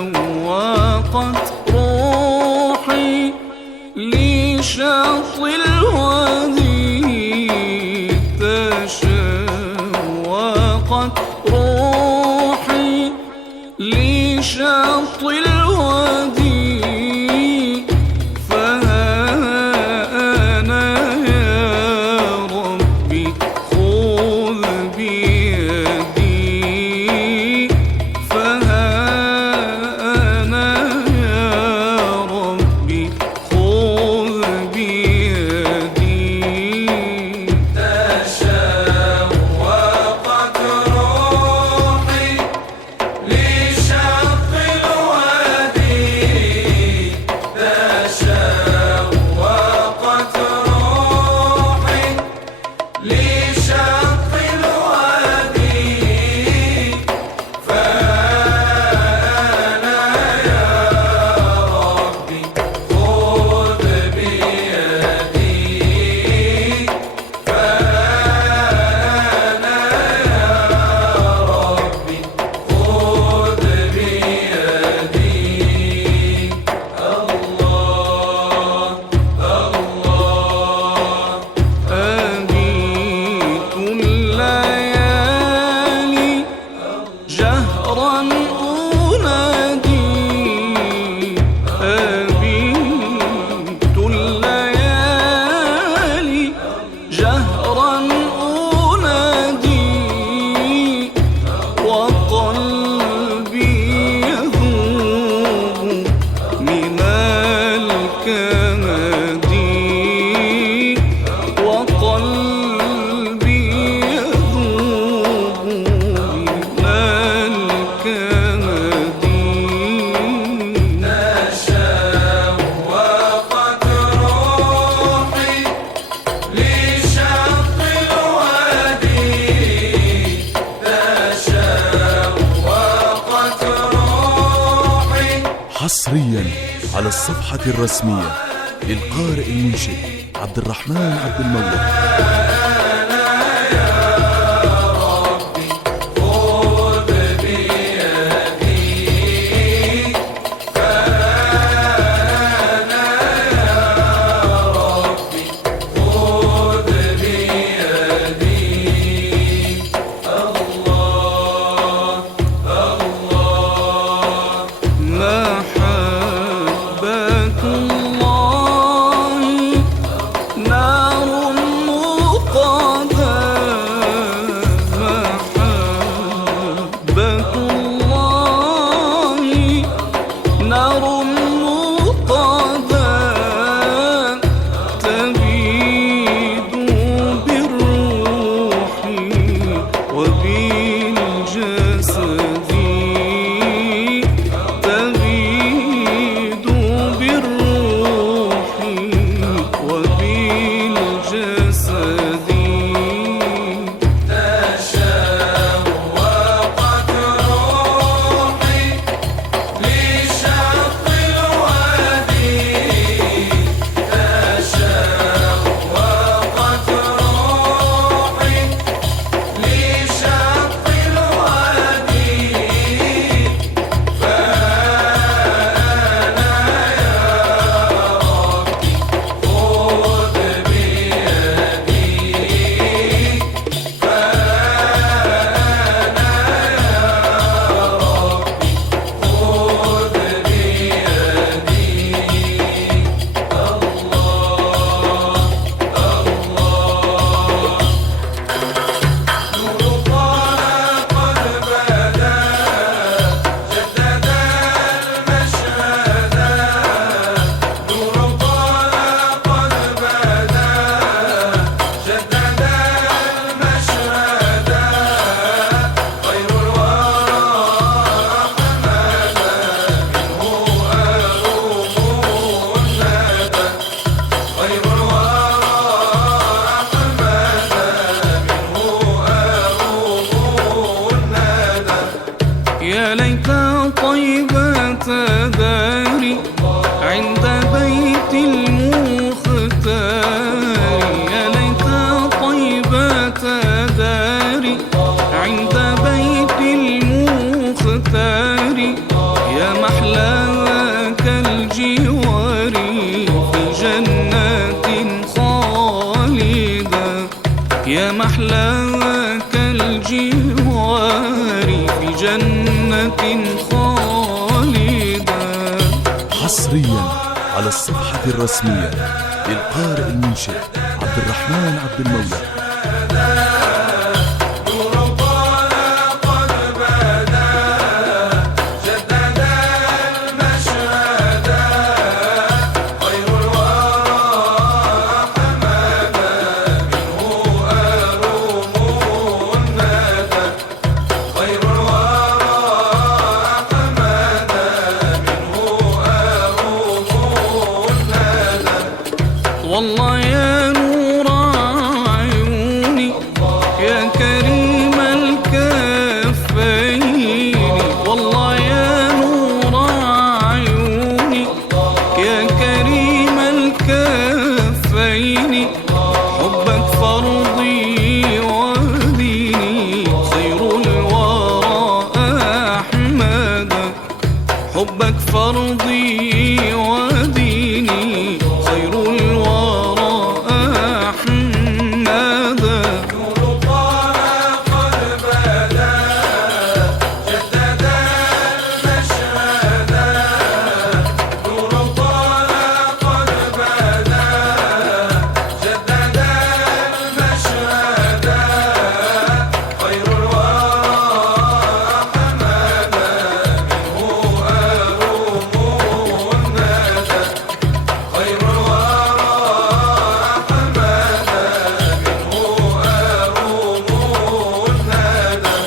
تشوقت روحي لشط الوادي، تشوقت روحي لشط الوادي، فها أنا يا ربي خذ بيدي، فها أنا يا ربي خذ بيدي. تشوقت روحي لشط الوادي، تشوقت روحي لشط الوادي، فأنا يا ربي خذ بيدي، فأنا يا ربي خذ بيدي. الله الله أبيت الليالي جهرا أنادي، أبيت الليالي جهرا أنادي، وقلبي يذوب من الكمد، وقلبي يذوب من الكمد. تشوقت روحي لشط الوادي، تشوقت روحي. حصريا على الصفحة الرسمية للقارئ المنشد عبد الرحمن عبد المولى. خذ بيدي، فأنا يا ربي خذ بيدي. الله الله محبة الله نار موقدة، محبة الله نار موقدة، تبيد بالروح وبالجسد، تبيد بالروح وبالجسد. تشوقت روحي لشط الوادي، تشوقت روحي لشط الوادي، فأنا يا ربي خذ بيدي، فأنا يا ربي خذ بيدي. الله الله نور طال قد بدا، جدد المشهد، نور طال قد بدا، جدد المشهد، خير الورى حمدا منه أروم الندى، خير الورى حمدا منه أروم الندى. يا ليت طيبة داري عند بيت المختار، يا ليت طيبة داري عند بيت المختار، على الصفحة الرسمية للقارئ المنشد عبد الرحمن عبد المولى. نور طال قد بدا جدد المشهد خير الورى حمدا منه أروم الندى خير الورى حمدا منه أروم الندى والله يا نور عيوني يا كريم الكفين، والله يا نور عيوني يا كريم الكفين، حبك فرضي وديني خير الورى أحمد، حبك فرضي وديني خير الورى أحمد. نور طال قد بدا جدد المشهد نور طال قد بدا جدد المشهد خير الورى حمدا منه أروم الندى خير الورى حمدا منه أروم الندى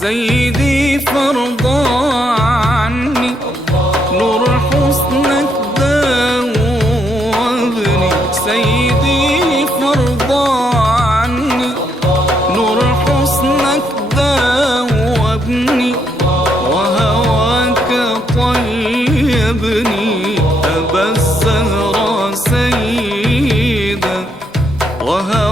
سيدي فرضى عني نور حسنك داوبني، سيدي فرضى عني نور حسنك داوبني، وهواك طيبني أبا الزهرة سيدا، وهواك